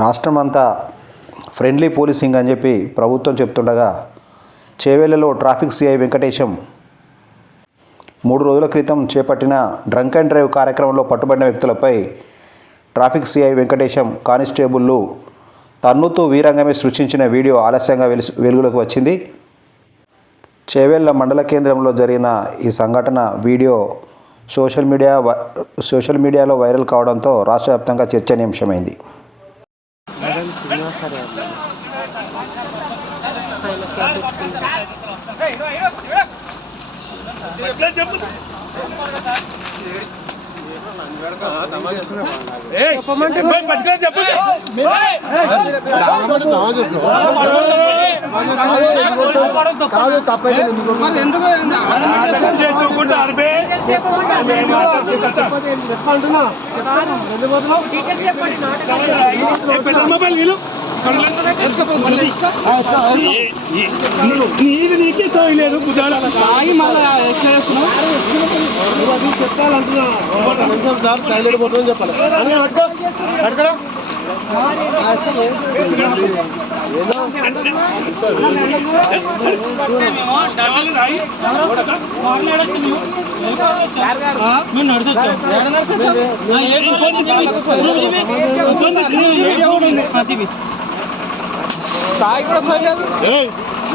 రాష్ట్రమంతా friendly policing అని చెప్పి ప్రభుత్వం చెప్తుండగా చేవెళ్లలో ట్రాఫిక్ సిఐ వెంకటేశం 3 రోజుల క్రితం చేపట్టిన డ్రంక్ అండ్ డ్రైవ్ కార్యక్రమంలో పట్టుబడిన వ్యక్తులపై ట్రాఫిక్ సిఐ వెంకటేశం కానిస్టేబుళ్లు తన్నుతూ వీరంగమే సృష్టించిన వీడియో ఆలస్యంగా వెలుగులోకి వచ్చింది. చేవెళ్ల మండల కేంద్రంలో జరిగిన ఈ సంఘటన వీడియో సోషల్ మీడియాలో వైరల్ కావడంతో రాష్ట్ర వ్యాప్తంగా చర్చనీయాంశమైంది. నీకే తోయలేదు చెప్పాలంటున్నా సార్ టైలెట్ పోతుందని చెప్పాలి.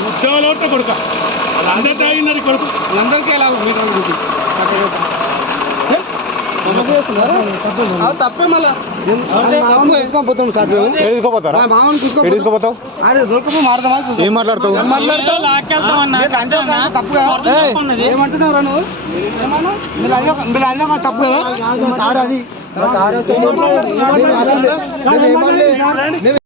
ఉద్యోగాలు కొడుక అందరూ తాగినారు కొడుకు అందరికీ ఎలా తప్పే మళ్ళీ ఏం మాట్లాడతావు ఏమంటున్నారా నువ్వు తప్పు కదా